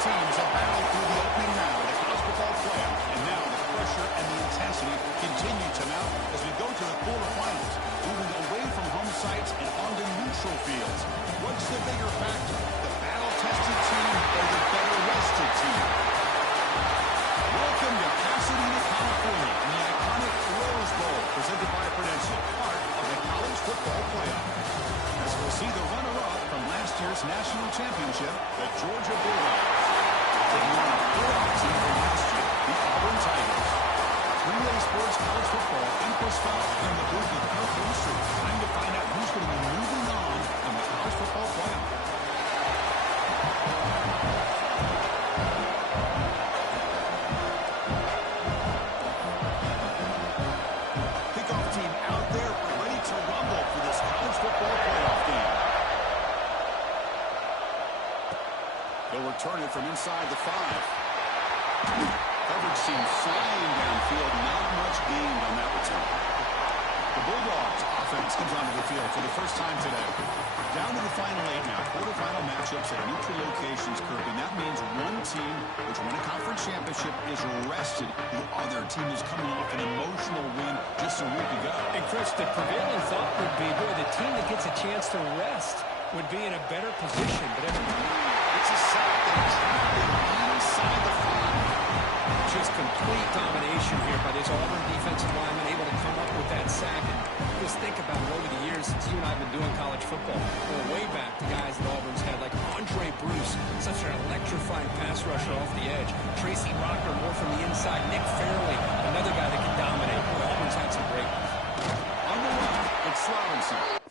teams have battled through the opening round of the college football playoff, and now the pressure and the intensity continue to mount as we go to the quarterfinals, moving away from home sites and onto neutral fields. What's the bigger factor, the battle-tested team or the better-rested team? Welcome to Pasadena, California, in the iconic Rose Bowl, presented by Prudential, part of the college football playoff. As we'll see the runner-up from last year's national championship, the Georgia Bulldogs. Taking on a playoff team from last year, the Auburn Tigers. 3A Sports College Football, and Chris Fowl in the booth with Kirk Rooster. Time to find out who's going to be moving on in the college football playoff. Kickoff team out there ready to rumble for this college football playoff game. They'll return it from inside the 5. Coverage seems flying downfield. Not much gained on that return. The Bulldogs offense comes onto the field for the first time today. Down to the final 8 now. Quarterfinal matchups at neutral locations, Kirk. And that means one team which won a conference championship is rested. The other team is coming off an emotional win just a week ago. And Chris, the prevailing thought would be, boy, the team that gets a chance to rest would be in a better position. But it's a sack that is trapped inside the 5. Just complete domination here by this Auburn defensive lineman, able to come up with that sack. And just think about it over the years since you and I have been doing college football. Going way back to guys that Auburn's had, like Andre Bruce, such an electrifying pass rusher off the edge. Tracy Rocker, more from the inside. Nick Fairley, another guy that can dominate. Boy, Auburn's had some great ones. On the run, it's Robinson.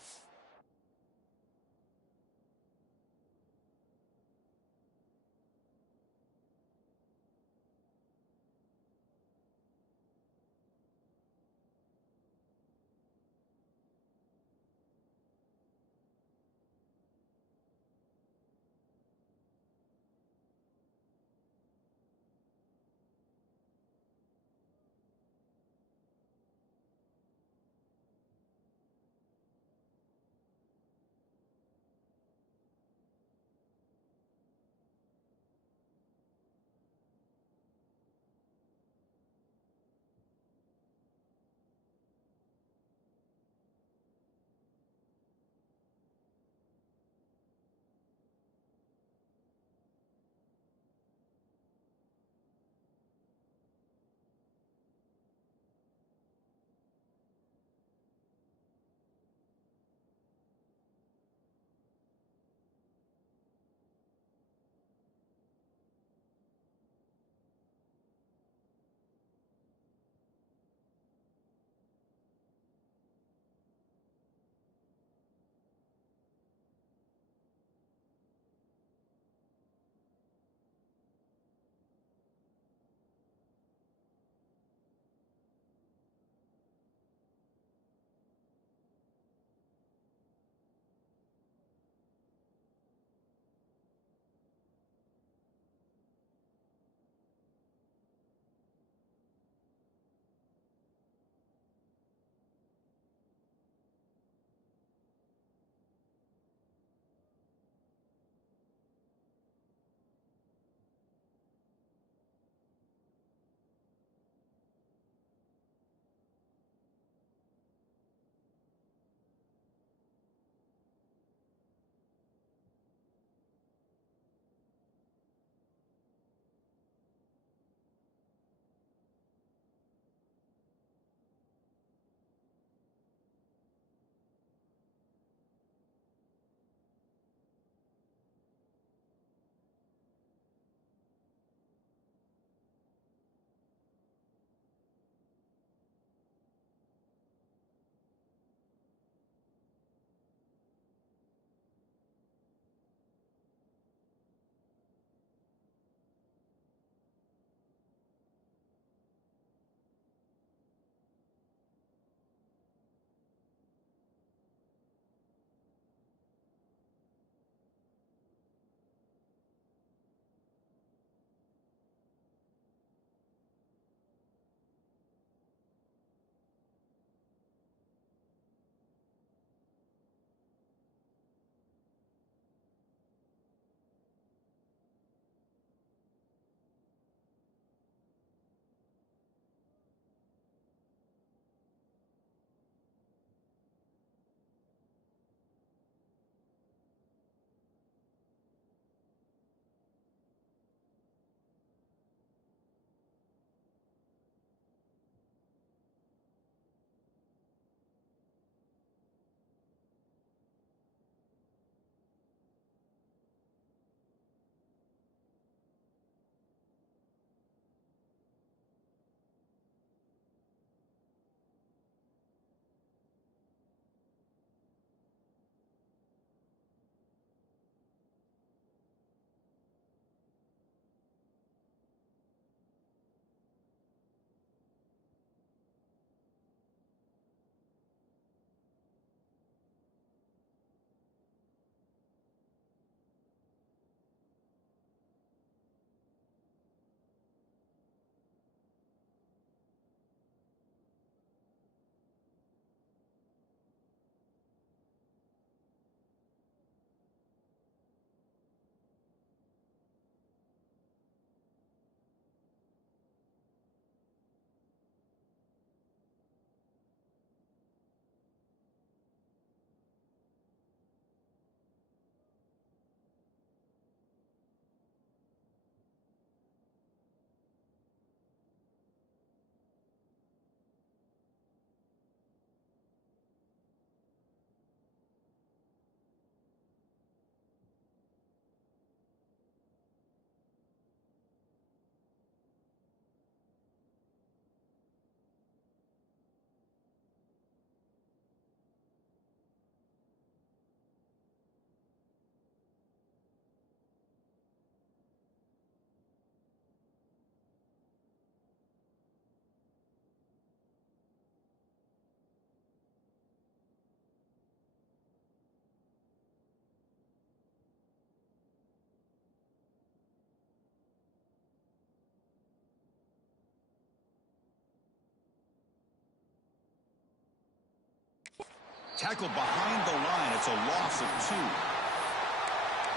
Tackled behind the line. It's a loss of 2.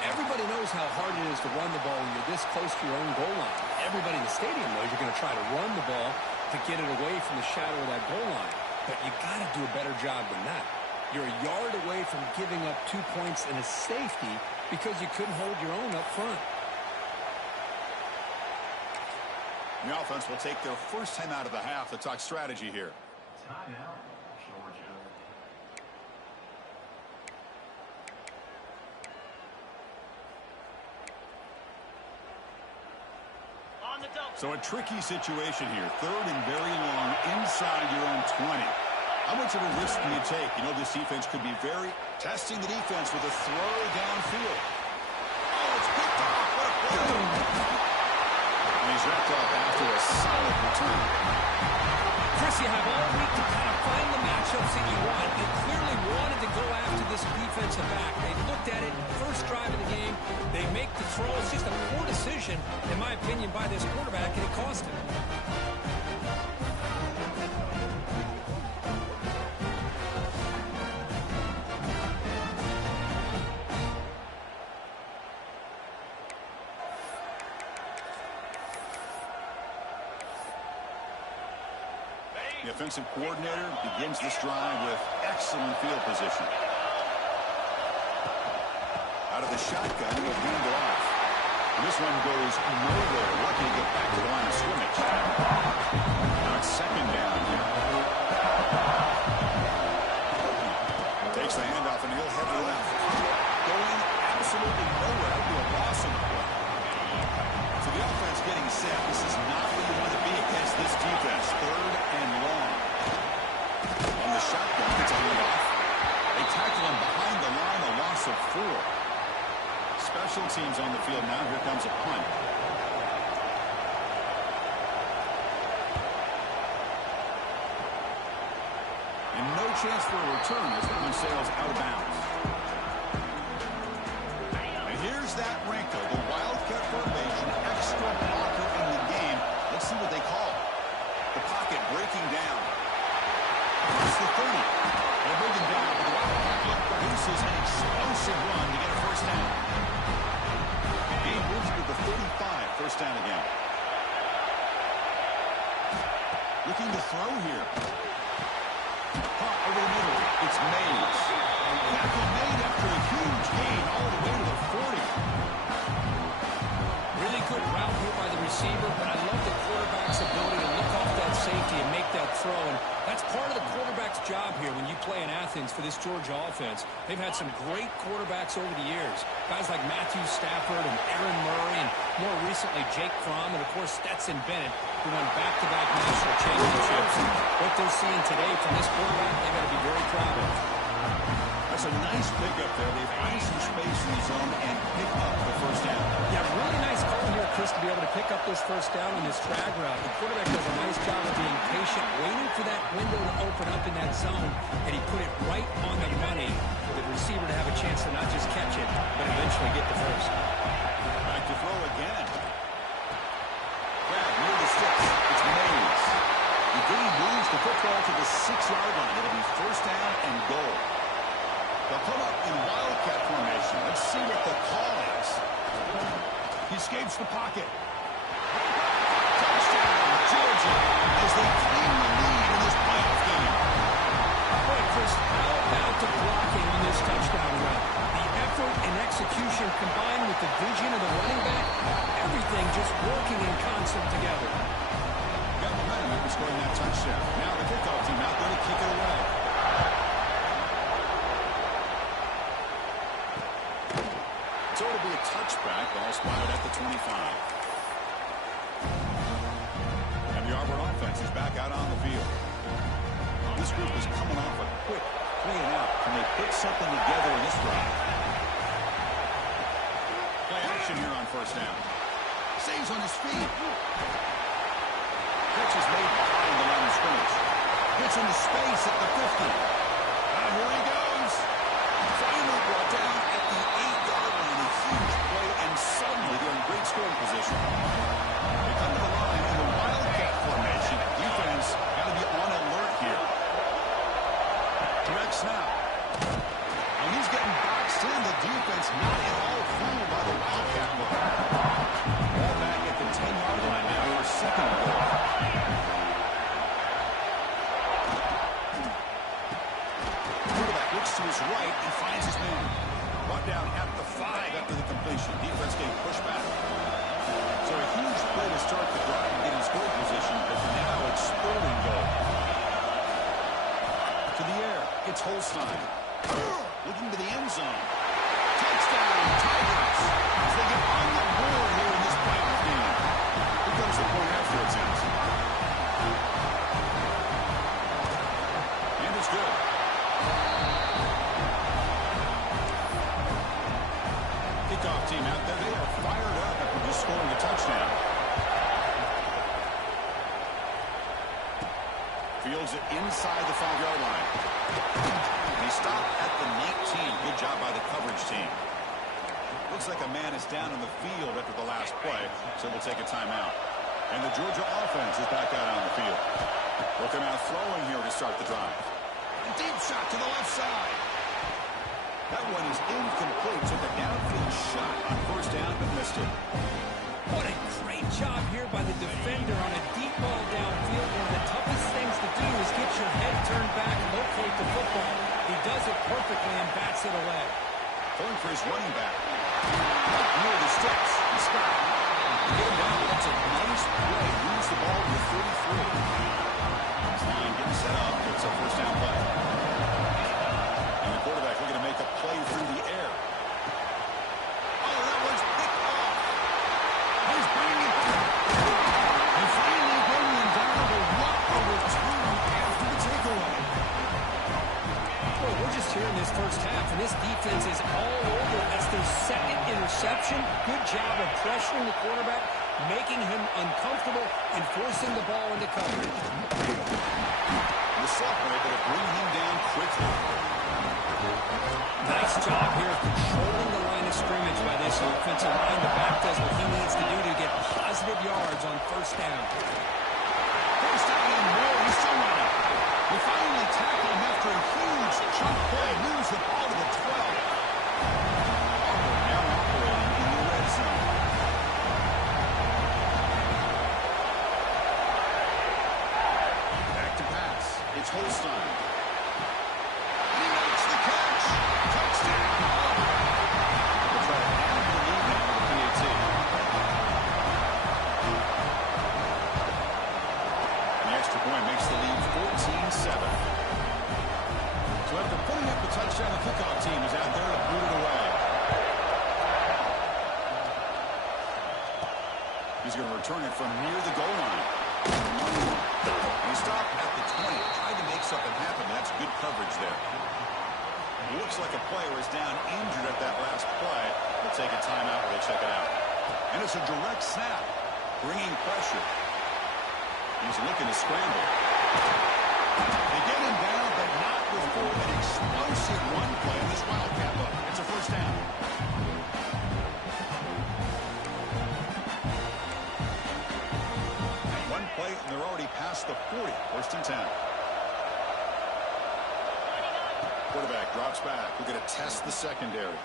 Everybody knows how hard it is to run the ball when you're this close to your own goal line. Everybody in the stadium knows you're going to try to run the ball to get it away from the shadow of that goal line. But you got to do a better job than that. You're a yard away from giving up 2 points and a safety because you couldn't hold your own up front. The offense will take their first time out of the half to talk strategy here. Timeout, Georgia. So a tricky situation here. 3rd and very long inside your own 20. How much of a risk do you take? You know, this defense could be very testing the defense with a throw downfield. Oh, it's picked off. What a play. And he's wrapped up after a solid return. Chris, you have all week to kind of find the matchups that you want. They clearly wanted to go after this defensive back. They looked at it first drive of the game. They make the throw. It's just a poor decision, in my opinion, by this quarterback, and it cost him. The offensive coordinator begins this drive with excellent field position. Out of the shotgun, he'll hand it off. And this one goes nowhere. Lucky to get back to the line of scrimmage. Now it's 2nd down here. Takes the handoff and he'll head left. Going absolutely nowhere. That'll be a loss in the play. So the offense getting set. This is not where you want to be against this defense. 3rd and long. On the shotgun, gets a handoff. They tackle him behind the line, a loss of 4. Special teams on the field now. Here comes a punt. And no chance for a return as the punt sails out of bounds. And here's that wrinkle. The Wildcat formation, extra blocker in the game. Let's see what they call it. The pocket breaking down. Across the 30. They'll bring him down, but the Wildcat produces an explosive run to get a first down. Game moves to the 35, first down again. Looking to throw here. Caught over the middle. It's Mays. Tackle made after a huge gain all the way to the 40. Really good route here by the receiver, but I love the quarterback's ability to look off that safety and make that throw. And that's part of the quarterback's job here when you play in Athens for this Georgia offense. They've had some great quarterbacks over the years. Guys like Matthew Stafford and Aaron Murray and more recently Jake Fromm and, of course, Stetson Bennett, who won back-to-back national championships. And what they're seeing today from this quarterback, they've got to be very proud of. That's a nice pickup there. They find some space in the zone and pick up the first down. Yeah, really nice call here, Chris, to be able to pick up this first down on this drag route. The quarterback does a nice job of being patient, waiting for that window to open up in that zone, and he put it right on the money for the receiver to have a chance to not just catch it, but eventually get the first. Back to throw again. Grab near the sticks. It's Mays. The game moves the football to the 6-yard line. It'll be first down and goal. They'll come up in Wildcat formation. Let's see what the call is. He escapes the pocket. Touchdown, Georgia, as they claim the lead in this playoff game. Boy, Chris, how about the blocking on this touchdown run? The effort and execution combined with the vision of the running back, everything just working in concert together. Got momentum after scoring that touchdown. Now the kickoff team out there to kick it away. So it'll be a touchback. Ball spotted at the 25. And the Auburn offense is back out on the field. This group is coming off a quick 3-and-out. Can they put something together in this drive? Play action here on first down. Saves on his feet. Catch is made behind the line of scrimmage. Gets into space at the 50. And here he goes. Finally brought down at the 8-yard line. A huge play, and suddenly they're in great scoring position. They come to the line in the Wildcat formation. Defense got to be on alert here. Direct snap. Holstein. Looking to the end zone. Touchdown, Tigers. As they get on the board here in this playoff game. Here comes the point after attempt. And it's good. Kickoff team out there. They are fired up after just scoring a touchdown. Fields it inside the 5-yard line. He stopped at the 19. Good job by the coverage team. Looks like a man is down on the field after the last play, so we'll take a timeout. And the Georgia offense is back out on the field. Looking out throwing here to start the drive. A deep shot to the left side. That one is incomplete. Took a downfield shot on first down, but missed it. What a great job here by the defender on a deep ball downfield. One of the toughest things to do is get your head turned back and locate the football. He does it perfectly and bats it away. Going for his running back. Near the sticks. And Scott. Get him down. That's a nice play. Moves the ball to the 33. His line getting set up. It's a first down play. And the quarterback looking to make a play through the air. Oh, that one's picked off. He's bringing it down. And finally bringing him down. But what a return after the takeaway. Well, we're just here in this first half, and this defense is all over. That's their second interception. Good job of pressuring the quarterback, making him uncomfortable, and forcing the ball into coverage. The sophomore able to bring him down quickly. Nice job here controlling the line of scrimmage by this offensive line. The back does what he needs to do to get positive yards on first down. First down and more. He's still running. We finally tackle him after a huge chunk play. Moves the ball to the 12. Auburn now operating in the red zone. Back to pass. It's Holstein. And he makes the catch. Touchdown. We'll try to add the lead now to the PAT. The extra point makes the lead 14-7. So after putting up the touchdown, the kickoff team is out there to boot it away. He's going to return it from near the goal line. He stopped at the 20, tried to make something happen. That's good coverage there. It looks like a player is down injured at that last play. They'll take a timeout while they check it out. And it's a direct snap, bringing pressure. He's looking to scramble. They get him down, but not before an explosive run play on this Wildcat look. It's a first down. One play, and they're already past the 40. First and 10. Quarterback drops back. We're going to test the secondary.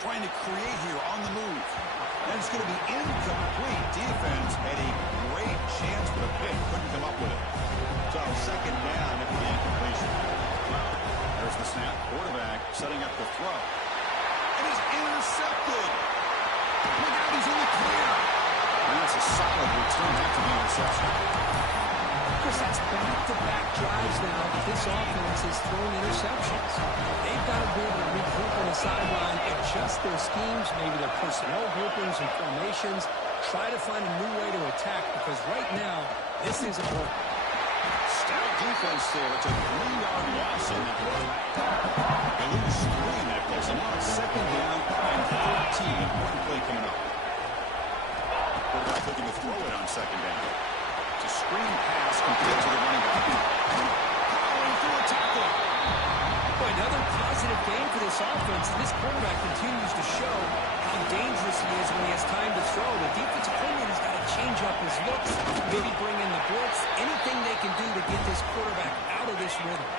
Trying to create here on the move. And it's going to be incomplete. Defense had a great chance for the pick. Couldn't come up with it. So second down after the incompletion. There's the snap. Quarterback setting up the throw. And he's intercepted. Look out, he's in the clear. And that's a solid return after the interception. Chris, that's back-to-back drives now that this offense is throwing interceptions. They've got to be able to regroup on the sideline, adjust their schemes, maybe their personnel groupings and formations, try to find a new way to attack, because right now, this isn't working. Stout defense there. It's a 3-yard loss on that play. They lose 3 in that play, so now it's second down and 13. One play coming up. Quarterback looking to throw it on second down. It's a screen pass complete to the running back. Powering through a tackle. Boy, another positive game for this offense. This quarterback continues to show how dangerous he is when he has time to throw. The defensive coordinator's got to change up his looks, maybe bring in the blitz, anything they can do to get this quarterback out of this rhythm.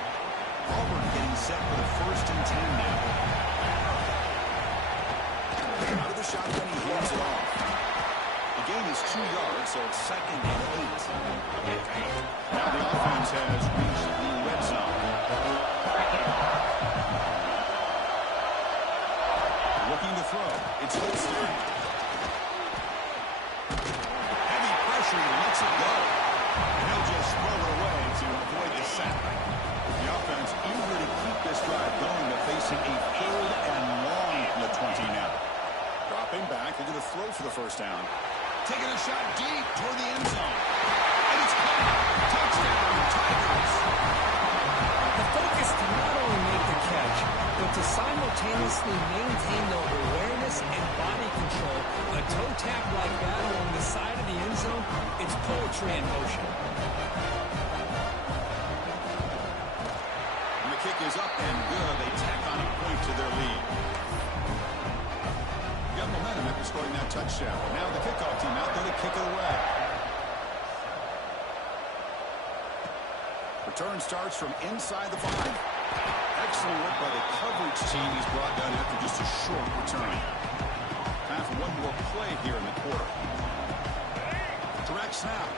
Auburn getting set for the first and 10 now. Out of the shotgun, he hands it off. The gain is 2 yards, so it's second and 8. Now the offense has reached the red zone. Looking to throw. It's Holstein. Heavy pressure, he lets it go. And he'll just throw it away to avoid the sack. The offense eager to keep this drive going, but facing a 3rd and long from the 20 now. Dropping back, they're going to throw for the first down. Taking a shot deep toward the end zone. And it's caught. Touchdown, Tigers. The focus to not only make the catch, but to simultaneously maintain the awareness and body control. A toe tap like that along the side of the end zone, it's poetry in motion. And the kick is up and good. They tack on a point to their lead. Got momentum after scoring that touchdown. Now the kickoff team out there to kick it away. Return starts from inside the 5. Excellent work by the coverage team. He's brought down after just a short return. Time for one more play here in the quarter. Direct snap.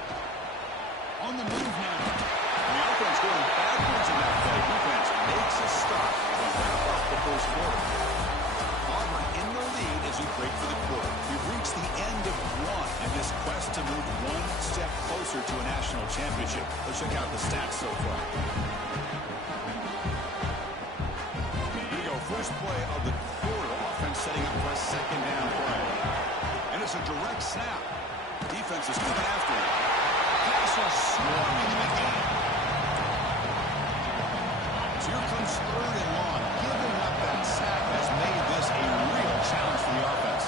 On the move now. And the offense going backwards in that play. Defense makes a stop to wrap up the first quarter. Auburn in the lead as we break for the quarter. We've reached the end of one in this quest to move one step closer to a national championship. Let's check out the stats so far. First play of the quarter. Offense setting up for a second down play. And it's a direct snap. Defense is coming after it. Pass was swarming in the game. So here comes 3rd and long. Giving up that sack has made this a real challenge for the offense.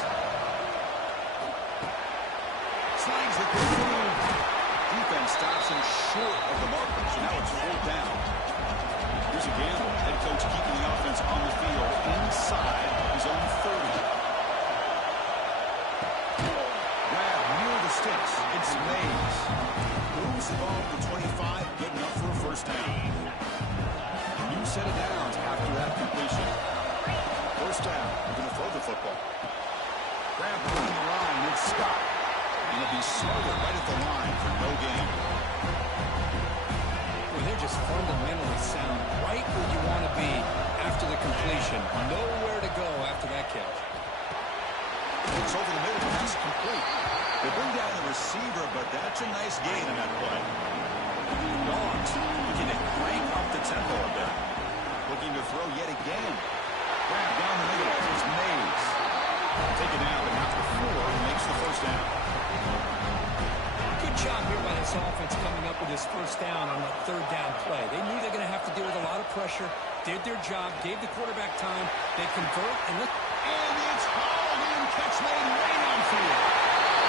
Slides the through. Defense stops him short of the marker. So now it's 4th down. Here's a gamble. Head coach keeping the offense on the field inside his own 30. Grab near the sticks. It's Mays. Moves the ball to 25. Good enough for a first down. A new set of downs after that completion. First down. We're going to throw the football. Grab on the line with Scott. And he'll be smothered right at the line for no gain. They're just fundamentally sound, right where you want to be after the completion. Nowhere to go after that catch. It's over the middle, pass complete. They bring down the receiver, but that's a nice gain on that play. Dogs looking to crank up the tempo a bit. Looking to throw yet again. Grab down the middle. It's Mays. Take it down, but not before he makes the first down. Good job here by this offense coming up with this first down on that 3rd down play. They knew they're going to have to deal with a lot of pressure, did their job, gave the quarterback time. They convert, and look. And it's hauled in. Catch made way downfield.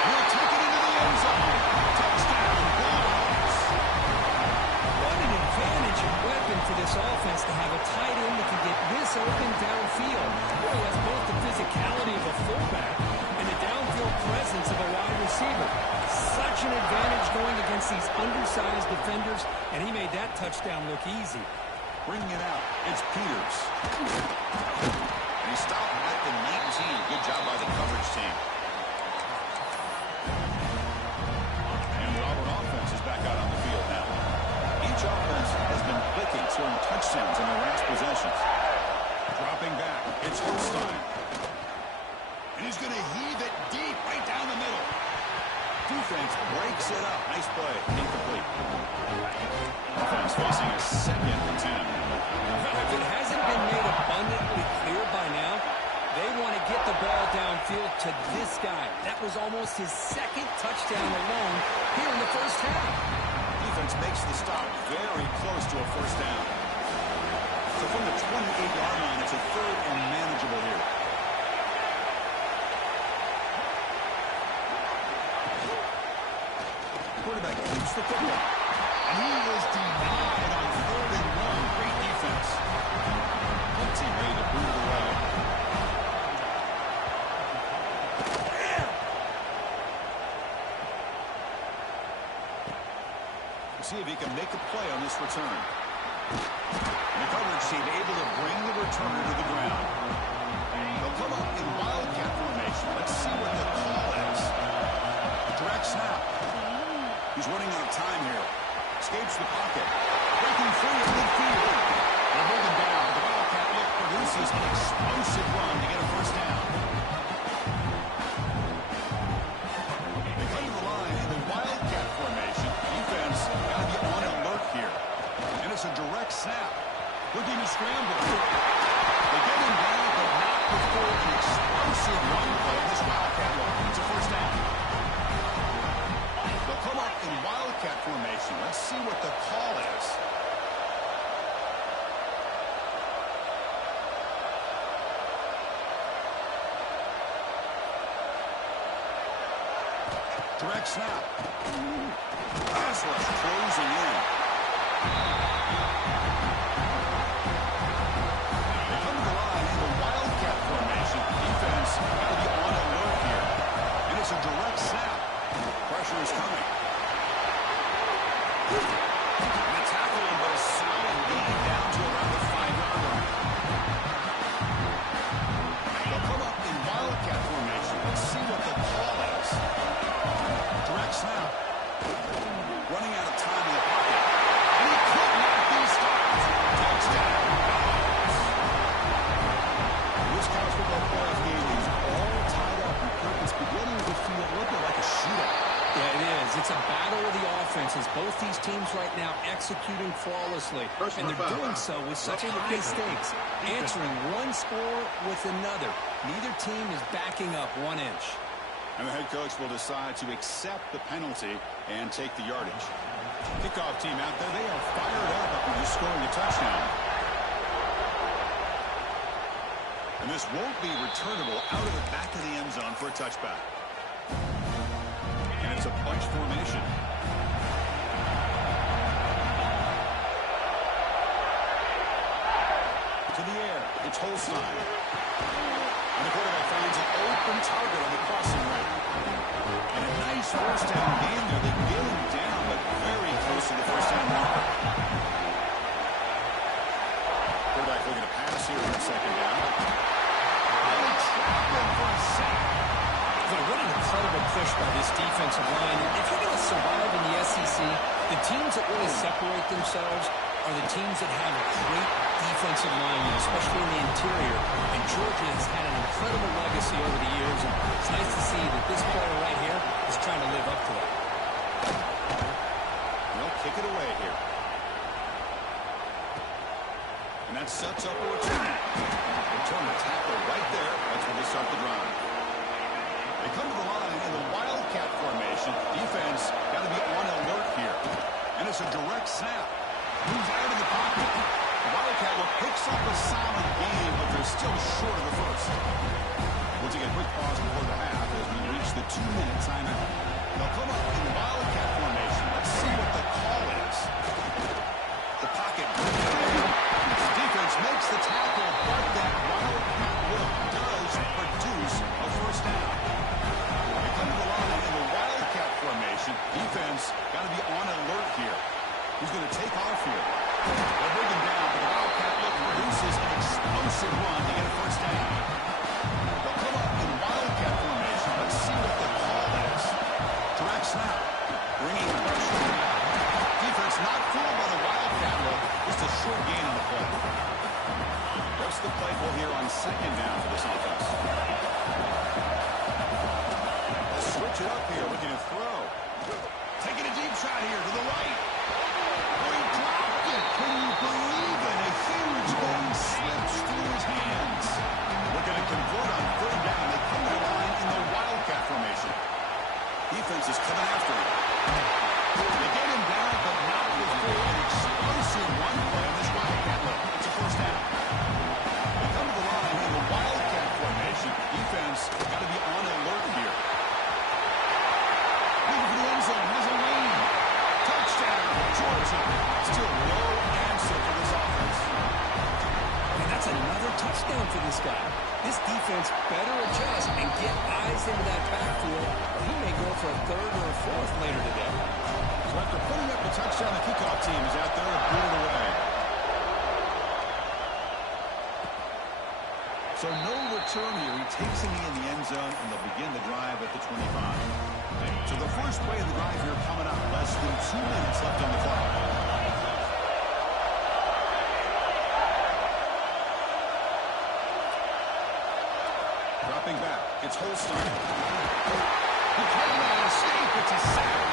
He'll take it into the end zone. Touchdown, Dogs. What an advantage and weapon for this offense to have a tight end that can get this open downfield. Boy, has both the physicality of a fullback and the downfield presence of a wide receiver. Such an advantage going against these undersized defenders, and he made that touchdown look easy. Bringing it out, it's Peters. And he stopped at the 19. Good job by the coverage team. And the Auburn offense is back out on the field now. Each offense has been clicking, scoring touchdowns in their last possessions. Dropping back, it's Holstein. And he's going to heave it deep right down the middle. Defense breaks it up. Nice play. Incomplete. Offense facing a 2nd and 10. If it hasn't been made abundantly clear by now, they want to get the ball downfield to this guy. That was almost his 2nd touchdown alone here in the first half. Defense makes the stop very close to a first down. So from the 28-yard line, it's a 3rd and manageable here. Quarterback keeps the football. And he was denied on 3rd and 1. Great defense. One team ready to move away. We'll see if he can make a play on this return. And the coverage team able to bring the returner to the ground. They'll come up in wildcat formation. Let's see what the call is. Direct snap. He's running out of time here. Escapes the pocket. Breaking free at midfield. They'll hold him down. The wildcat look produces an explosive run to get a first down. They come to the line in the wildcat formation. Defense got to be on alert here. And it's a direct snap. Direct snap. Pass rush closing in. They come to the line in the wildcat formation. Defense got to be on alert here. And it's a direct snap. Pressure is coming. And they tackle him, but a solid gain down to around the 5-yard line. They'll come up in wildcat formation. Let's see what the call is. Direct snap. Running out of time in the pocket. And he could not be stopped. Touchdown. This college football playoff game is all tied up. It's beginning to feel a little bit like a shootout. Yeah, it is. It's a battle of the offenses. Both these teams right now executing flawlessly. And they're doing so with such high stakes. Answering one score with another. Neither team is backing up 1 inch. And the head coach will decide to accept the penalty and take the yardage. Kickoff team out there, they are fired up after just scoring a touchdown. And this won't be returnable out of the back of the end zone for a touchback. And it's a bunch formation. To the air, it's Holstein. And the quarterback finds an open target on the crossing route. And a nice first down gain there. They get him down, but very close to the first down marker. Quarterback looking to pass here on second down. Oh, trapped for a sack. What an incredible push by this defensive line. If you're going to survive in the SEC, the teams that really separate themselves are the teams that have a great defensive linemen, especially in the interior. And Georgia has had an incredible legacy over the years, and it's nice to see that this player right here is trying to live up to that. They'll kick it away here. And that sets up a return. Return the tackle right there. That's when they start the drive. They come to the line in the wildcat formation. Defense got to be on alert here. And it's a direct snap. Moves out of the pocket. The wildcat look picks up a solid gain, but they're still short of the first. We'll take a quick pause before the half as we reach the 2-minute timeout. They'll come up in wildcat formation. Let's see what the call is. The pocket. The defense makes the tackle, but that wildcat look does produce a first down. They come to the line in the wildcat formation. Defense got to be on alert here. Who's going to take off here? They'll bring him down, but the wildcat look produces an explosive run to get a first down. They'll come up in wildcat formation. Let's see what the call is. Direct snap. Bringing pressure down. Defense not fooled by the wildcat look. Just a short gain on the play. Rest of the play will here on second down for this offense. They'll switch it up here, looking to throw. Taking a deep shot here to the right. Oh, he dropped it. Can you believe it? A huge ball slips through his hands. Looking to convert on third down. They come to the line in the wildcat formation. Defense is coming after him. They get him down, but not before an explosive run play on this wildcat look. It's a first down. They come to the line in the wildcat formation. Defense got to be on alert here. Moving to the end zone, has a lane. Touchdown, Georgia. Still no answer for this offense. And that's another touchdown for this guy. This defense better adjust and get eyes into that backfield, or he may go for a third or a fourth later today. So after putting up the touchdown, the kickoff team is out there to boot it away. So no return here. He takes him in the end zone, and they'll begin the drive at the 25. So the first play of the drive here coming up. Less than 2 minutes left on the clock. Dropping back. It's Holstein. He cannot escape. It's a sack.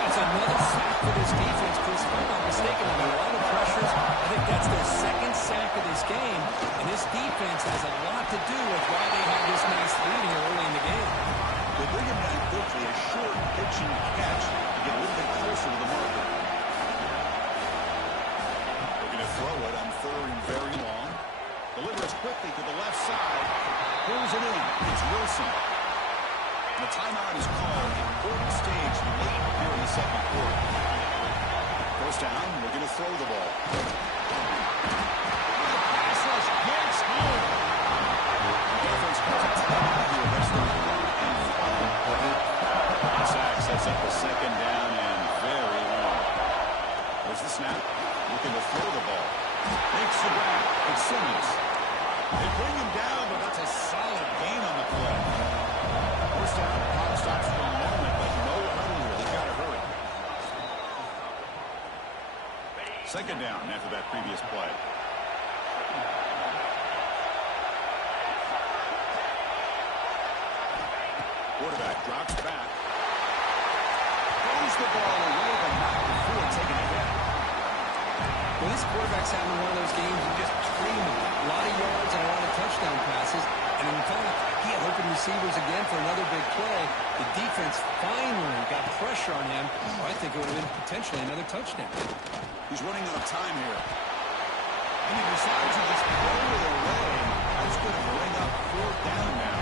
That's another sack for this defense, Chris. If I'm not mistaken, on a lot of pressures, I think that's their second sack of this game. And this defense has a lot to do with why they have this nice lead here early in the game. They bring him down quickly, a short pitch and catch to get a little bit closer to the marker. They're going to throw it on third and very long. Delivers quickly to the left side. Pulls it in. It's Wilson. The timeout is called. Important stage late here in the second quarter. First down, we're going to throw the ball. Pass rush gets home. Defense calls a timeout here. That's the third and final play. The sack sets up the second down and very long. There's the snap. Looking to throw the ball. Makes the grab. It's Simmons. They bring him down, but that's a solid gain on the play. First down, clock stops for a moment, but no huddle here. They've got to hurry. Second down after that previous play. Quarterback drops back. Throws the ball away, but not before taking a hit. Well, this quarterback's having one of those games you just dream of. A lot of yards and a lot of touchdown passes. And in fact, he had open receivers again for another big play. The defense finally got pressure on him. I think it would have been potentially another touchdown. He's running out of time here. And he decides to just throw it away. That's going to bring up fourth down now.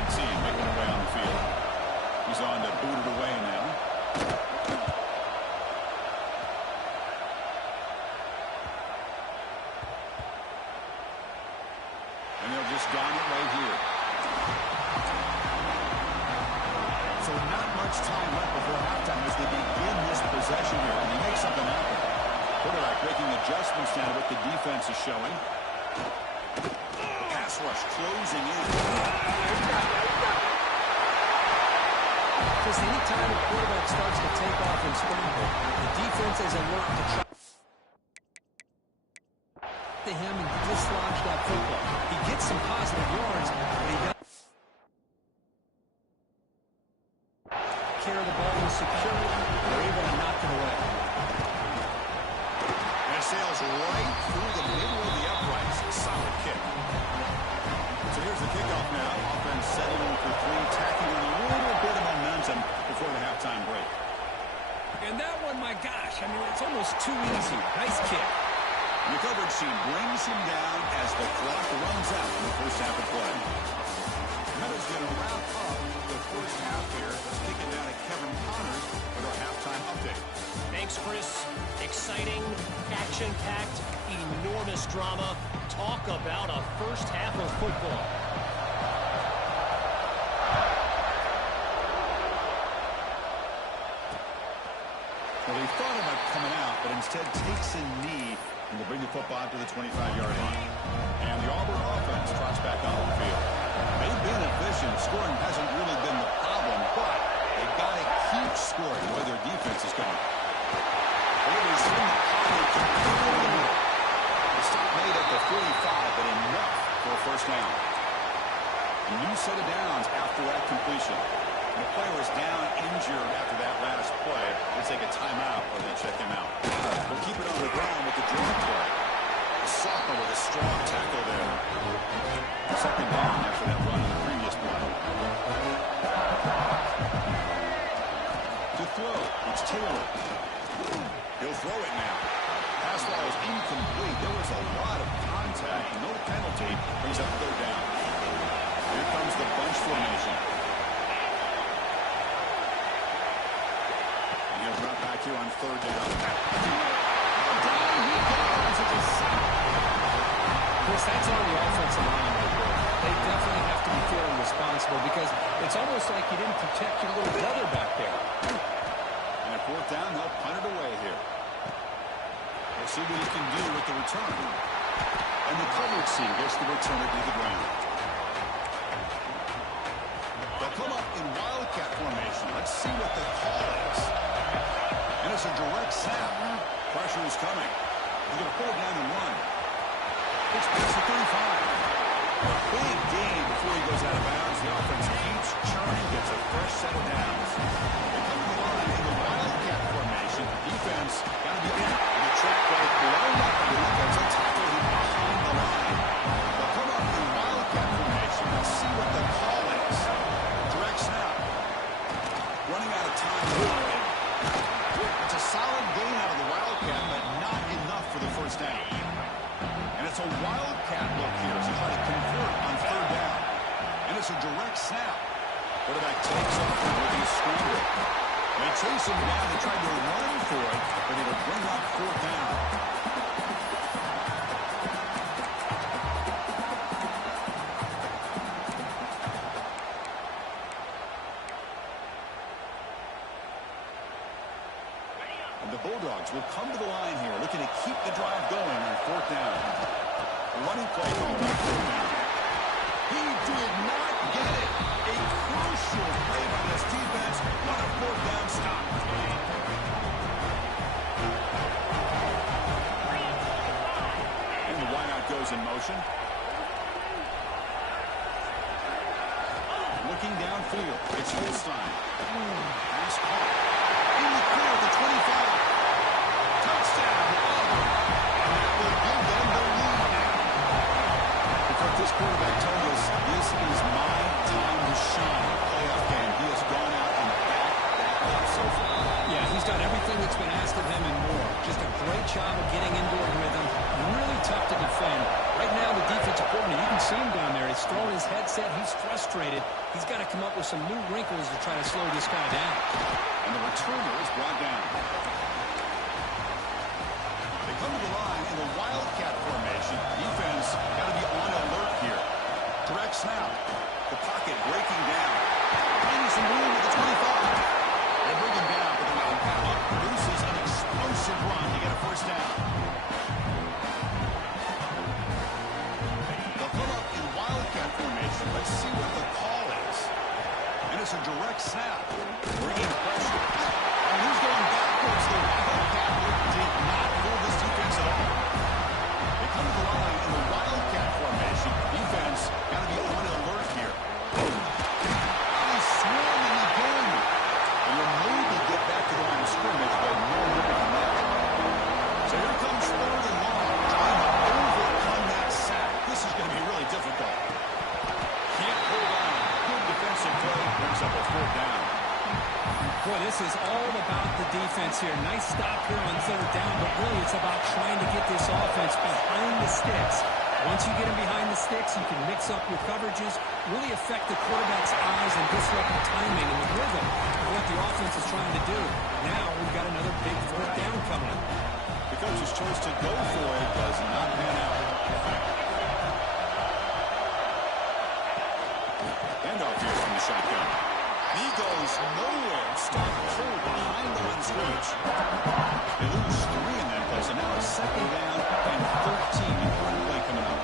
Let's see him making it away on the field. He's on to boot it away now. And they'll just down it right here. So not much time left before halftime as they begin this possession here. And they make something happen. Quarterback making adjustments now to what the defense is showing. Pass rush closing in. Just any time a quarterback starts to take off and scramble, the defense is alert to try to him and dislodge that football. He gets some positive yards, but he doesn't carry the ball and secure it. They're able to knock it away. And it sails right through the middle of the uprights. Solid kick. So here's the kickoff now. Offense settling for three, tacking on a little bit of momentum before the halftime break. And that one, my gosh, I mean, it's almost too easy. Nice kick. And the coverage team brings him down as the clock runs out in the first half of play. That is going to wrap up the first half here. Let's kick it down to Kevin Connors with our halftime update. Thanks, Chris. Exciting, action-packed, enormous drama. Talk about a first half of football. Well, he thought about coming out, but instead takes a knee and to bring the football out to the 25-yard line. And the Auburn offense trots back on the field. They've been efficient. Scoring hasn't really been the problem, but they've got to keep scoring where their defense is going. Deliveries in the pocket to the middle. The stop made at the 45, but enough for a first down. A new set of downs after that completion. The player is down injured after that last play. They take a timeout or they check him out. We'll keep it on the ground with the draw play. The sophomore with a strong tackle there. Second down after that run in the previous play. To throw, it's Taylor. He'll throw it now. Pass ball is incomplete. There was a lot of contact. No penalty. Brings up third down. Here comes the bunch formation. Back here on third down. Down he goes. It's a sack. Chris, that's on the offensive line right there. They definitely have to be feeling responsible because it's almost like you didn't protect your little brother back there. And at fourth down, they'll punt it away here. We'll see what he can do with the return. And the coverage team gets the returner to the ground. They'll come up in wildcat formation. Let's see what the call is. And it's a direct snap. Pressure is coming. He's going to pull it down and run. It's past the 35. A big gain before he goes out of bounds. The offense keeps churning, gets a fresh set of downs. They come to the line in the wildcat formation. Defense got to be in. And the trick play blown up by the defensive tackle behind the line. They'll come up in wildcat formation. Let's see what the call is. Direct snap. Running out of time. It's a solid gain out of the wildcat, but not enough for the first down. And it's a wildcat look here as he tries to convert on third down. And it's a direct snap. Quarterback takes off and will be scrambled. They chase him down. They tried to run for it, but it'll bring up fourth down. And the Bulldogs will come to the line here, looking to keep the drive going on fourth down. Running play called on fourth down. He did not get it. A crucial play by this defense. What a fourth down stop. And the wideout goes in motion. Looking downfield. It's Holstein. Pass caught. In the clear at the 25. Touchdown. And that will give them the lead now. Because this quarterback told us this is my time to shine. Playoff game. He has gone out and backed that up so far. Yeah, he's done everything that's been asked of him and more. Just a great job of getting into a rhythm. Really tough to defend. Right now, the defensive coordinator, you can see him down there. He's throwing his headset. He's frustrated. He's got to come up with some new wrinkles to try to slow this guy down. And the returner is brought down. They come to the line in the Wildcat formation. Defense got to be on alert here. Direct snap. The pocket breaking down. Finding some room at the 25. They bring him down, but the Wildcat produces an explosive run to get a first down. They'll come up in Wildcat formation. Let's see what the call is. And it's a direct snap. Bringing pressure. And he's going backwards. The Wildcat did not fool this defense at all. They come to the line in the Wildcat formation. Defense got to be on alert here. He's swarming again. And will maybe get back to the line of scrimmage, but no more than that. So here comes third and long. Trying to overcome that sack. This is going to be really difficult. Can't hold on. Good defensive play. Brings up a fourth down. Boy, this is all about the defense here. Nice stop here on third down, but really it's about trying to get this offense behind the sticks. Once you get him behind the sticks, you can mix up your coverages, really affect the quarterback's eyes and disrupt the timing and the rhythm of what the offense is trying to do. Now we've got another big fourth down coming up. The coach's choice to go for it does not pan out. Handoff here from the shotgun. He goes nowhere. Stop cold behind the line scrimmage. They lose 3 in that play, so now it's second down and 13. Important play coming up.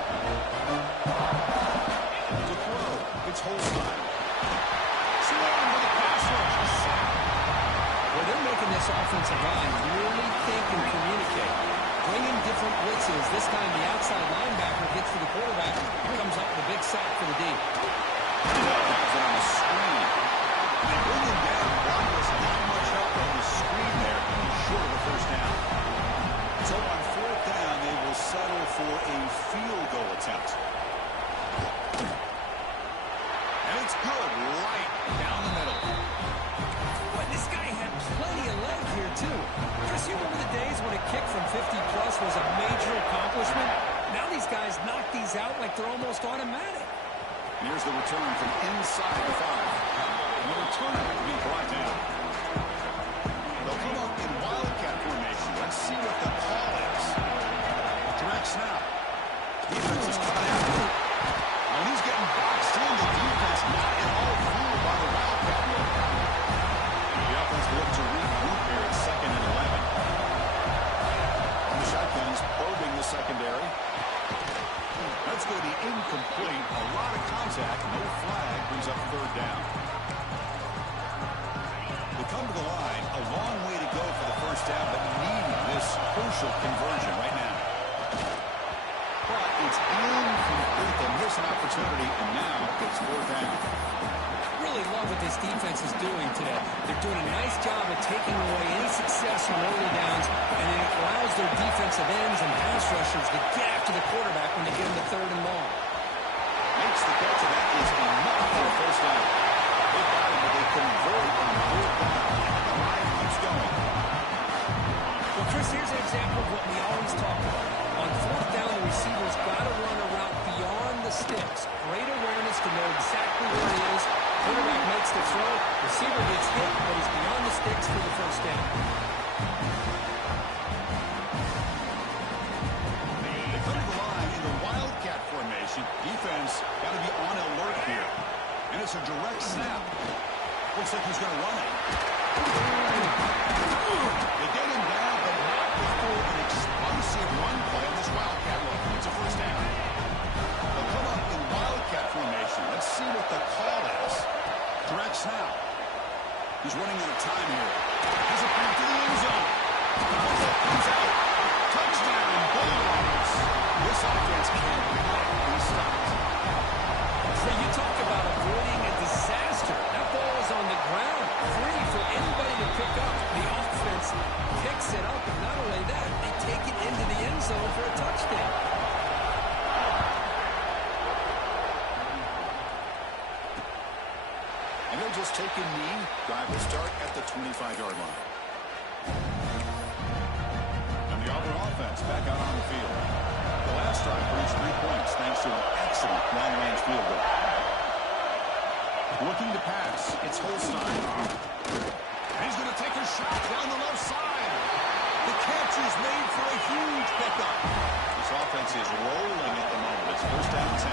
To throw, it's Holstein. Swarm with the pass rush. Well, they're making this offensive line really think and communicate. Bringing different blitzes. This time the outside linebacker gets to the quarterback. Comes up with a big sack for the D. On the screen. They bring him down. Brown was not much help on the screen there. He's short of the first down. So on fourth down, they will settle for a field goal attempt. And it's good right down the middle. Boy, this guy had plenty of leg here, too. Chris, you remember the days when a kick from 50-plus was a major accomplishment? Now these guys knock these out like they're almost automatic. And here's the return from inside the 5. And the returner will be brought down. They'll come up in Wildcat formation. Let's see what the call is. Direct snap. Defense is coming after him. And he's getting boxed in. The defense not at all fooled by the Wildcat look. The offense will look to regroup here at 2nd and 11. On the shotgun, he's probing the secondary. That's going to be incomplete. A lot of contact. No flag. Brings up third down. They come to the line. A long way to go for the first down, but needing this crucial conversion right now. But it's incomplete. They miss an opportunity, and now it's fourth down. Really love what this defense is doing today. They're doing a nice job of taking away any success from early downs, and then it allows their defensive ends and pass rushers to get after the quarterback when they get him to third and long. Makes the catch, and that is enough for a first down. They got it, but they convert on fourth down. The line keeps going. Well, Chris, here's an example of what we always talk about. On fourth down, the receiver's got to run a route beyond the sticks. Great awareness to know exactly where it is. Quarterback makes the Receiver gets hit, but he's beyond the sticks for the first down. They come to the line in the wildcat formation. Defense got to be on alert here. And it's a direct snap. Looks like he's going to run it. They get him down, but not before an explosive run play on this wildcat look. It's a first down. They'll come up in wildcat formation. Let's see what the call is. Direct snap. He's running out of time here. Has a pass to the end zone. Football comes out. Touchdown, Bulldogs. This offense cannot be stopped. So you talk about avoiding a disaster. That ball is on the ground, free for anybody to pick up. The offense picks it up, and not only that, they take it into the end zone for a touchdown. And they'll just take a knee. Drive will start at the 25-yard line. And the Auburn offense back out on the field. The last drive brings 3 points thanks to an excellent long-range field goal. Looking to pass. It's Holstein. And he's going to take a shot down the left side. The catch is made for a huge pickup. This offense is rolling at the moment. It's first down 10.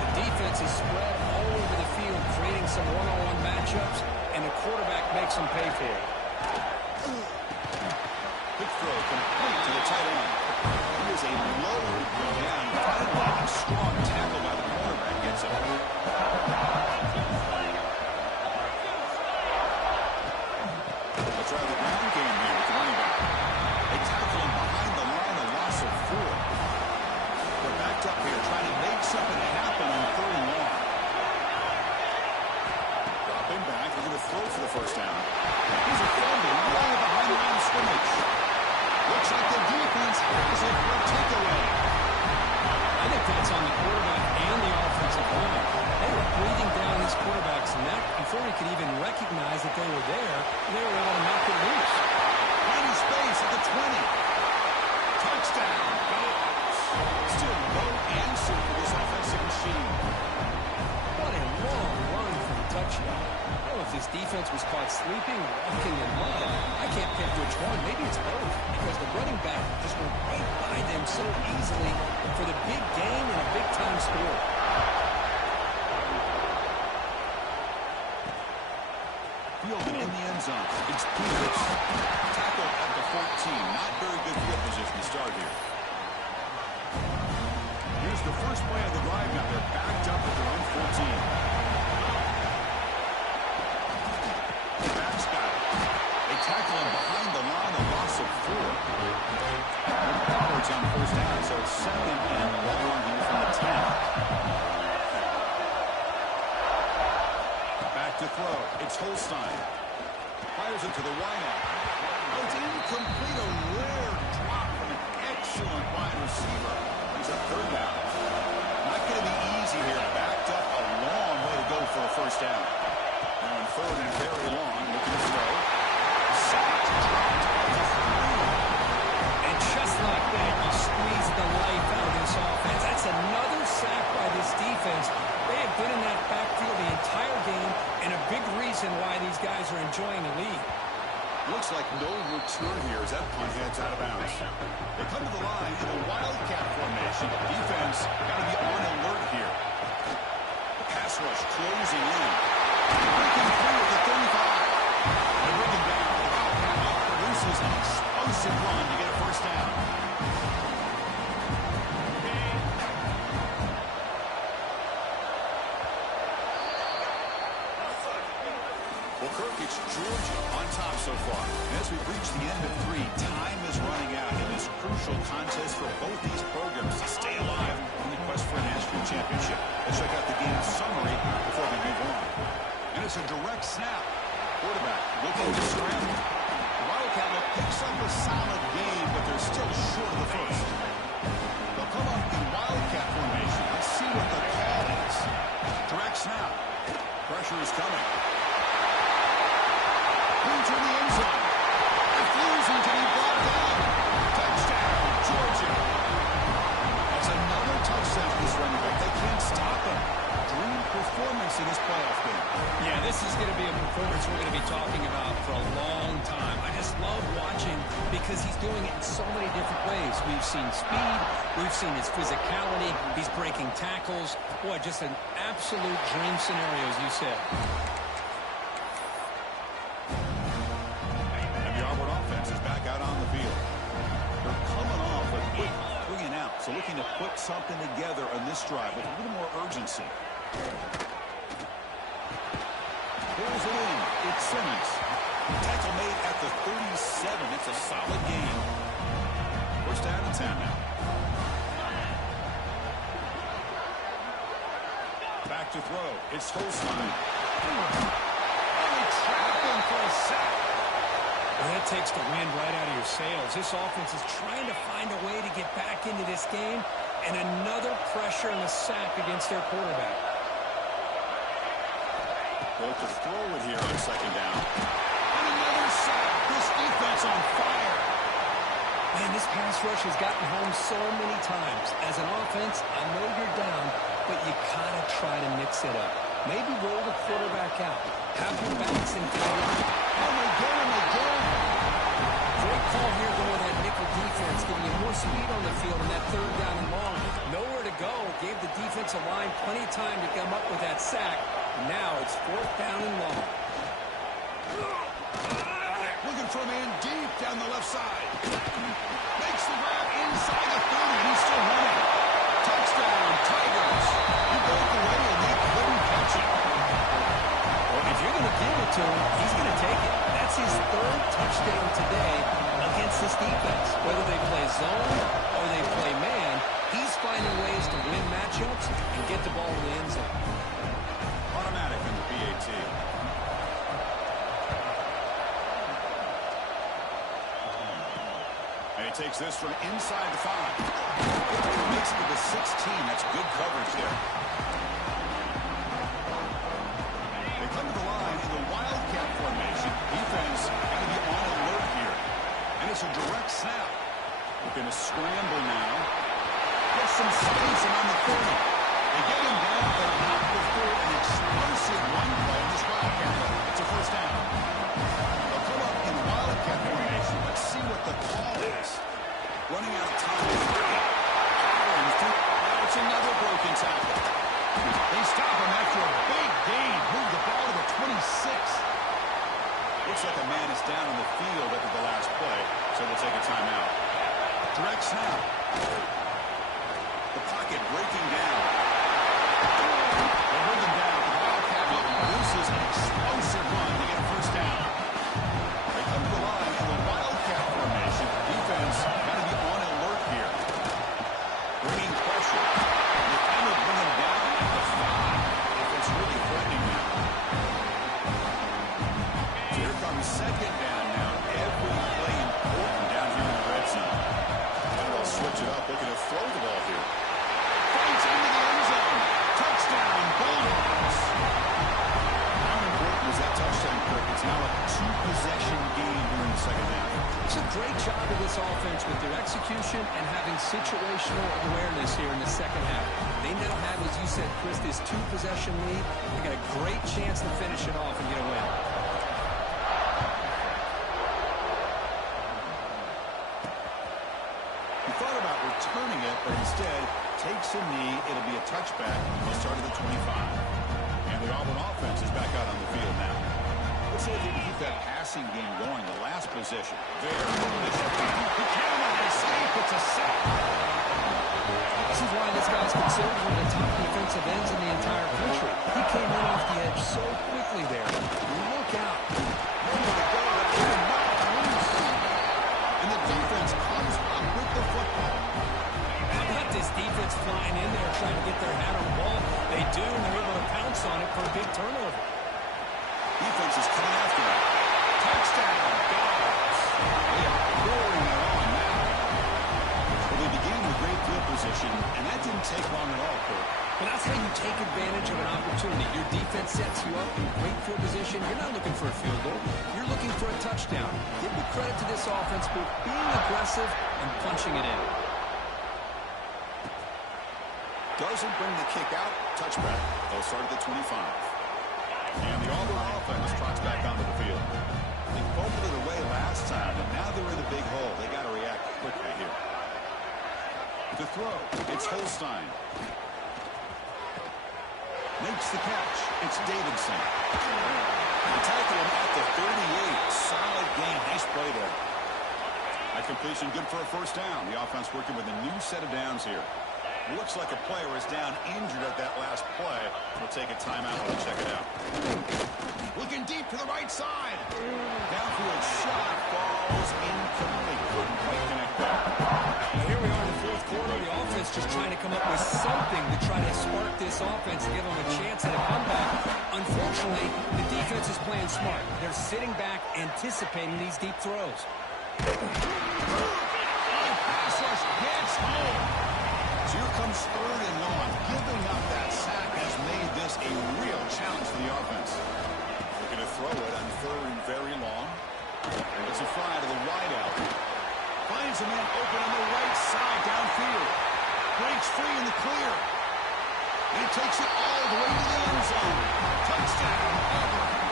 The defense is spread all over the field, creating some one-on-one matchups, and the quarterback makes them pay for it. Quick throw complete to the tight end. He is a low down. Finally, a strong tackle by the quarterback gets it. Let's try the ground game here with the running back. They tackle him behind the line, a loss of 4. They're backed up here trying to make something happen on 3rd and long. Dropping back, they're going to throw for the first down. He's a fumble way behind the line of scrimmage. Looks like the defense has it for a takeaway. I think that's on the quarterback and the offensive line. They were breathing down this quarterback's neck before he could even recognize that they were there, and they were able to knock it loose. Finding space at the 20. Touchdown. Still no answer for this offensive machine. What a long run for the touchdown. I don't know if this defense was caught sleeping or walking in mud. I can't pick which one. Maybe it's both, because the running back just went right by them so easily for the big gain and a big-time score. Fielded in the end zone. It's Peters. Tackle at the 14. Not very good field position to start here. Here's the first play of the drive now. They're backed up at their own 14. The back's got it. They tackle him behind the line, a loss of 4. It's on first down, so it's 2nd and long here from the 10. Back to throw. It's Holstein. Fires it to the wideout. Oh, it's incomplete. A rare drop from an excellent wide receiver. He's a 3rd down. Not going to be easy here. Backed up a long way to go for a first down. Now in 3rd and very long. Looking to throw. Sacked. Dropped at the 3. And just like that, you squeeze the life out of this offense. That's another sack by this defense. They have been in that backfield the entire game, and a big reason why these guys are enjoying the lead. Looks like no return here as that punt heads out of bounds. They come to the line in a wildcat formation. Defense got to be on alert here. The pass rush closing in. Breaking through at the 35. They bring him down. The wildcat produces an explosive run to get a first down. Well, Kirk, it's Georgia on top so far. And as we've reached the end of 3, time is running out in this crucial contest for both these programs to stay alive in the quest for a national championship. Let's check out the game summary before we move on. And it's a direct snap. Quarterback looking to scramble. The Wildcat picks up a solid game, but they're still short of the first. They'll come up in Wildcat formation. Let's see what the call is. Direct snap. Pressure is coming. Into the end zone. Refusing to be brought down. Touchdown, Georgia. That's another touchdown for this running back. They can't stop him. dream performance in this playoff game. Yeah, this is going to be a performance we're going to be talking about for a long time. I just love watching because he's doing it in so many different ways. We've seen speed. We've seen his physicality. He's breaking tackles. Boy, just an absolute dream scenario, as you said. And the Auburn offense is back out on the field. They're coming off a quick 3 and out, so looking to put something together on this drive with a little more urgency. Pulls it in. It's Simmons. Tackle made at the 37. It's a solid gain. First down and 10 now. Back to throw. It's Holstein. Only trapping for a sack. Well, that takes the wind right out of your sails. This offense is trying to find a way to get back into this game, and another pressure and a sack against their quarterback. Well, to throw it here on second down. And another sack. This defense on fire. Man, this pass rush has gotten home so many times. As an offense, I know you're down, but you gotta try to mix it up. Maybe roll the quarterback out. Have your backs in tight end. Oh, my God, my God. Great call here going with that nickel defense, giving you more speed on the field in that third down and long. Nowhere to go. Gave the defensive line plenty of time to come up with that sack. Now it's fourth down and long. Looking for a man deep down the left side. Makes the grab inside the 30, and he's still running. Touchdown, Tigers. He broke away, and they couldn't catch him. Well, if you're going to give it to him, he's going to take it. That's his third touchdown today against this defense. Whether they play zone or they play man, he's finding ways to win matchups and get the ball in the end zone. Automatic in the PAT. And he takes this from inside the 5. Makes it to the 16. That's good coverage there. They come to the line in the Wildcat formation. Defense got to be on alert here. And it's a direct snap. Looking to scramble now. Gets some space and on the 30. They get him down, but not before an explosive run play in this Wildcat play. It's a first down. They'll come up in Wildcat formation. Let's see what the call is. Running out of time. It's another broken tackle. They stop him after a big gain. Move the ball to the 26. Looks like a man is down on the field after the last play, so we'll take a timeout. Direct snap. The pocket breaking down. They hold him down. The Wildcat produces an explosive run to get a first down. They come to the line in the Wildcat formation. Defense got to be on alert here. Bringing pressure. They kind of bring him down at the 5. Defense really threatening now. So here comes second down now. Every play important down here in the red zone. And they'll switch it up, looking to throw the ball here. Fights into the end zone. Touchdown, Bulldogs. How important was that touchdown, Kirk? It's now a 2-possession game here in the second half. It's a great job of this offense with their execution and having situational awareness here in the second half. They now have, as you said, Chris, this 2-possession lead. They got a great chance to finish it off and get a win. He thought about returning it, but instead takes a knee. It'll be a touchback. He'll start at the 25. And the Auburn offense is back out on the field now. Let's see if they can keep that passing game going. The last possession. There. He cannot escape. It's a sack. This is why this guy's considered one of the top defensive ends in the entire country. He came in off the edge so quickly there. Look out. Nowhere to go. They're knocked loose. And the defense comes up with the football. How about this defense flying in there trying to get their hat on the ball? They do, and they're able to pounce on it for a big turnover. Defense is coming after him. Touchdown, Dogs. They are pouring it on now. Well, they began with great field position, and that didn't take long at all, Kurt. Well, that's how you take advantage of an opportunity. Your defense sets you up in great field position. You're not looking for a field goal. You're looking for a touchdown. Give the credit to this offense for being aggressive and punching it in. Doesn't bring the kick out. Touchback. They'll start at the 25. And the Auburn offense trots back onto the field. They fumbled it away last time, but now they're in a big hole. They got to react quickly here. To throw, it's Holstein. Makes the catch. It's Davidson. They tackle him at the 38. Solid game. Nice play there. That completion good for a first down. The offense working with a new set of downs here. Looks like a player is down injured at that last play. We'll take a timeout and check it out. Looking deep to the right side. Downfield shot falls incomplete. Couldn't quite connect there. Here we are in the fourth quarter. The offense just trying to come up with something to try to spark this offense and give them a chance at a comeback. Unfortunately, the defense is playing smart. They're sitting back, anticipating these deep throws. Pass rush gets home. So here comes third and long. Giving up that sack has made this a real challenge for the offense. They're going to throw it on third and very long. It's a fly to the wideout. Finds a man open on the right side downfield. Breaks free in the clear. And takes it all the way to the end zone. Touchdown, Auburn.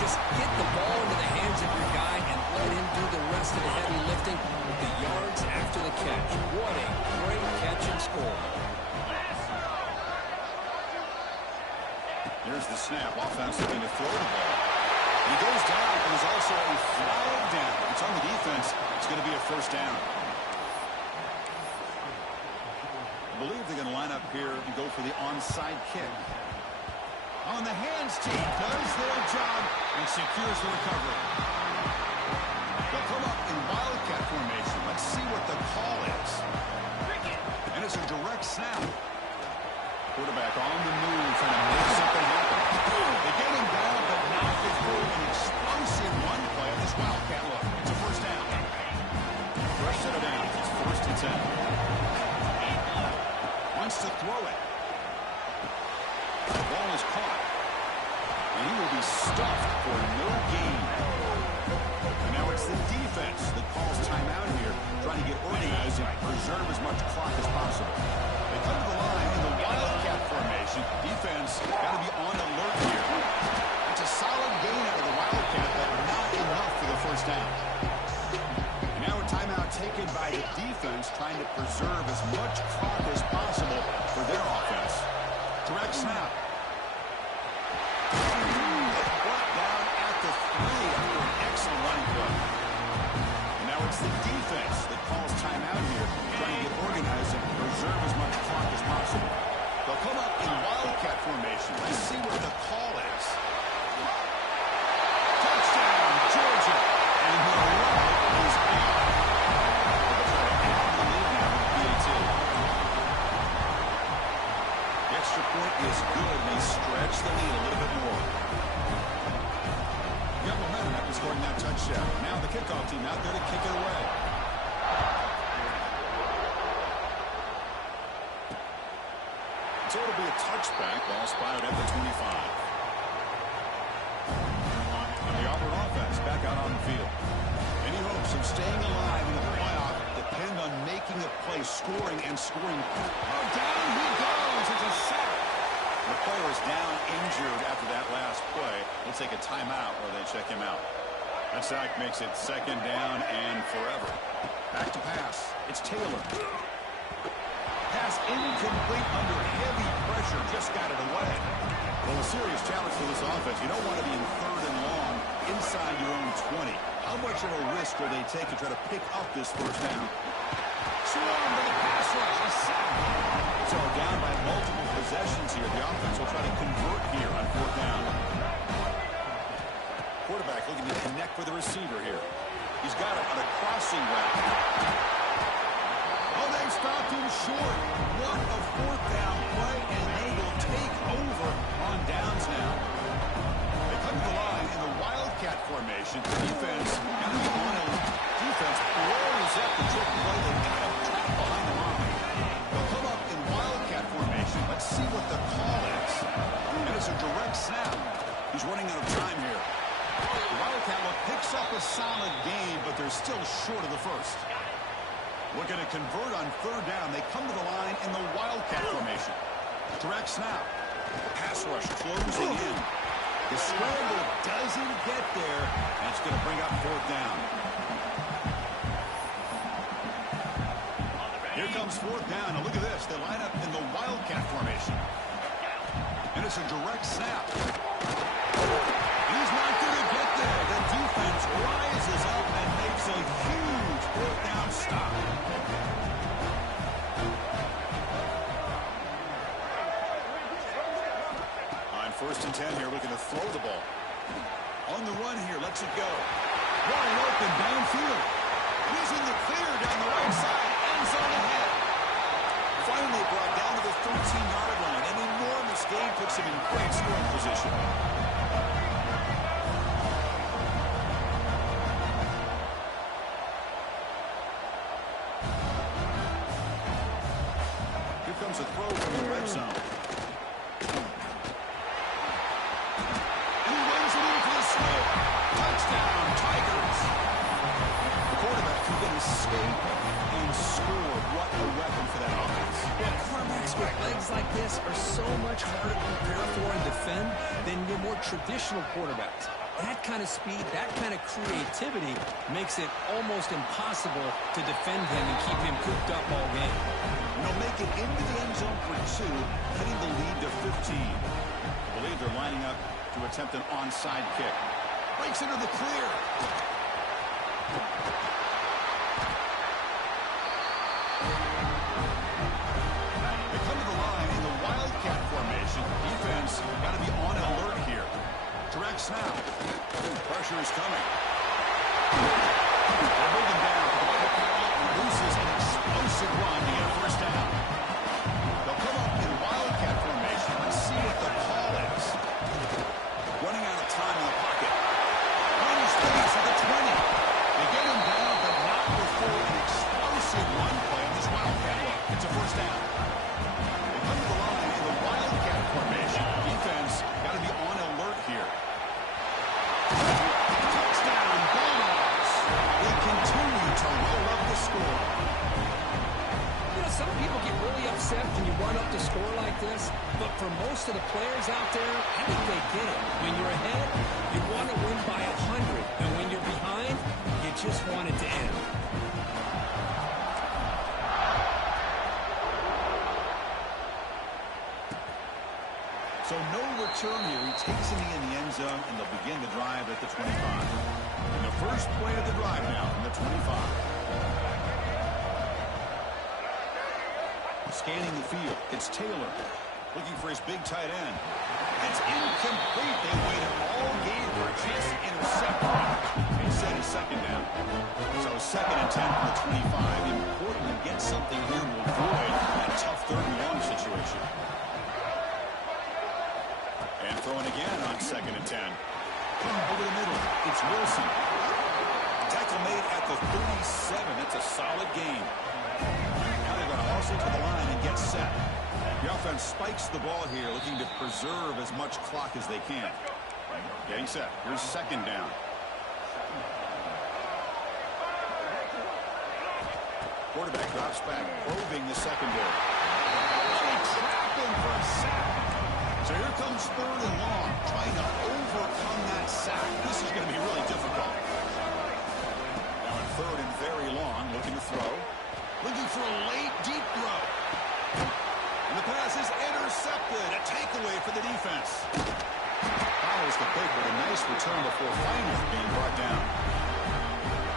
Just get the ball into the hands of your guy and let him do the rest of the heavy lifting with the yards after the catch. What a great catch and score. Here's the snap. Offense looking to throw the ball. He goes down, but there's also a flag down. It's on the defense. It's going to be a first down. I believe they're going to line up here and go for the onside kick. On the hands team does their job and secures the recovery. They'll come up in wildcat formation. Let's see what the call is. And it's a direct snap. Quarterback on the move, trying to make something happen. They get him down, but not before an explosive run play on this wildcat look. It's a first down. Fresh set of downs. It's first and 10. Wants to throw it. The ball is caught. And he will be stuffed for no gain. And now it's the defense that calls timeout here, trying to get organized and preserve as much clock as possible. They come to the line in the wildcat formation. Defense got to be on alert here. It's a solid gain out of the wildcat, but not enough for the first down. And now a timeout taken by the defense, trying to preserve as much clock as possible for their offense. Direct snap. Brought down at the 3 after an excellent running play. And now it's the defense that calls timeout here, trying to get organized and preserve as much clock as possible. They'll come up in wildcat formation. Let's see what the call is. Touchdown, Georgia. And the line is out. They'll try to add the lead now with PAT. The extra point is good, and they stretch the lead a little bit more. Got momentum after scoring that touchdown. Now the kickoff team out there to kick it away. So it'll be a touchback. Ball spotted at the 25. And the Auburn offense back out on the field. Any hopes of staying alive in the playoff depend on making a play, scoring and scoring. Oh, down he goes. It's a sack. The player is down injured after that last play. We'll take a timeout or they check him out. That sack makes it second down and forever. Back to pass. It's Taylor. Pass incomplete under heavy pressure. Just got it away. Well, a serious challenge for this offense. You don't want to be in third and long inside your own 20. How much of a risk will they take to try to pick up this first down? Swarm to the pass rush. A sack. So down by multiple possessions here. The offense will try to convert here on fourth down. Quarterback looking to connect with the receiver here. He's got it on a crossing route. Oh, they stopped him short. What a fourth down play, and they will take over on downs now. They come to the line in the wildcat formation. The defense got to be on a defense blows up the trick play. They got him trapped behind the line. They'll come up in wildcat formation. Let's see what the call is. And it's a direct snap. He's running out of time here. The wildcat look picks up a solid gain, but they're still short of the first. Looking to convert on third down. They come to the line in the wildcat formation. Direct snap. Pass rush closing in. The scramble doesn't get there. That's going to bring up fourth down. Here comes fourth down. Now look at this. They line up in the wildcat formation. And it's a direct snap. He's not going to get there. The defense rises up and makes a huge fourth down stop. On 1st and 10 here, looking to throw the ball. On the run here, lets it go. Wide open downfield. He's in the clear down the right side. End zone ahead. Finally brought down to the 13-yard line. An enormous gain puts him in great scoring position. Here comes a throw from the red zone. And he runs it in for the score. Touchdown, Tigers. The quarterback who can escape and score. What a weapon for that offense. Yeah, quarterbacks with legs like this are so much harder to prepare for and defend than your more traditional quarterbacks. That kind of speed, that kind of creativity makes it almost impossible to defend him and keep him cooped up all game. They'll make it into the end zone for 2, hitting the lead to 15. I believe they're lining up to attempt an onside kick. Breaks into the clear. They come to the line in the wildcat formation. Defense got to be on alert here. Direct snap. Pressure is coming. They're moving down. Produces an explosive run to get a first down. They'll come up in wildcat formation. Let's see what the call is. Running out of time in the pocket. Running space at the 20. They get him down, but not before an explosive run play on this wildcat look. It's a first down. They come to the line in the wildcat formation. Defense got to be on alert here. Touchdown, Bulldogs. They continue to roll up the score. You know, some people get really upset when you run up the score like this, but for most of the players out there, I think they get it. When you're ahead, you want to win by 100, and when you're behind, you just want it to end. So no return here. He takes it in the end zone, and they'll begin the drive at the 25. And the first play of the drive now from the 25. Scanning the field, it's Taylor looking for his big tight end. It's incomplete. They waited all game for a chance to intercept him. Instead, it's second down. So 2nd and 10 from the 25. Important to get something here to avoid that tough 3rd and long situation. And throwing again on 2nd and 10. Come over the middle. It's Wilson. Tackle made at the 37. That's a solid gain. Now they're going to hustle to the line and get set. The offense spikes the ball here, looking to preserve as much clock as they can. Getting set. Here's 2nd down. Quarterback drops back, probing the secondary. They trap him for a sack. So here comes 3rd and long, trying to overcome that sack. This is going to be really difficult. Now in 3rd and very long, looking to throw. Looking for a late, deep throw. And the pass is intercepted. A takeaway for the defense. Follows the pick with a nice return before finally being brought down.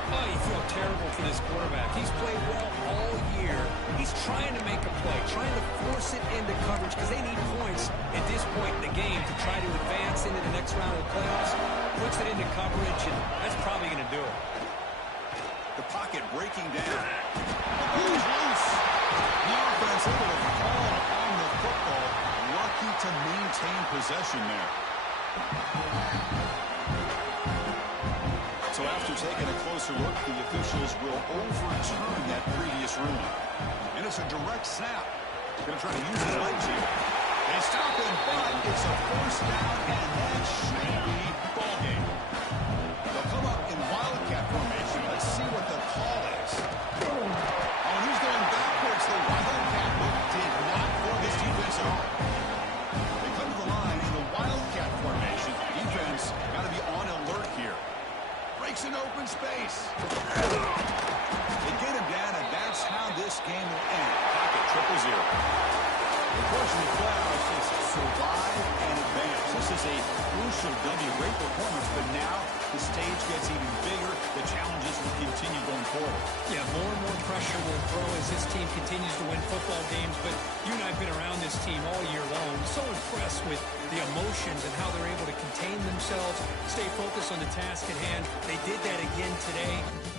Oh, you feel terrible for this quarterback. He's played well all year. He's trying to make a play, trying to force it into coverage because they need points at this point in the game to try to advance into the next round of the playoffs. Puts it into coverage, and that's probably going to do it. The pocket breaking down. Who's loose? The offense able to fall on the football. Lucky to maintain possession there. So after taking a closer look, the officials will overturn that previous ruling. And it's a direct snap. Going to try to use his legs here. They stop him, but it's a first down, and that should be ball game. They'll come up in wildcat formation. Let's see what the call is. On an open space. They get him down, and that's how this game will end. Pocket 0-0. Unfortunately, Clouds just survive and advance. This is a crucial W. Great performance, but now the stage gets even bigger. The challenges will continue going forward. Yeah, more and more pressure will grow as this team continues to win football games, but you and I have been around this team all year long. So impressed with the emotions and how they're able to contain themselves, stay focused on the task at hand. They did that again today.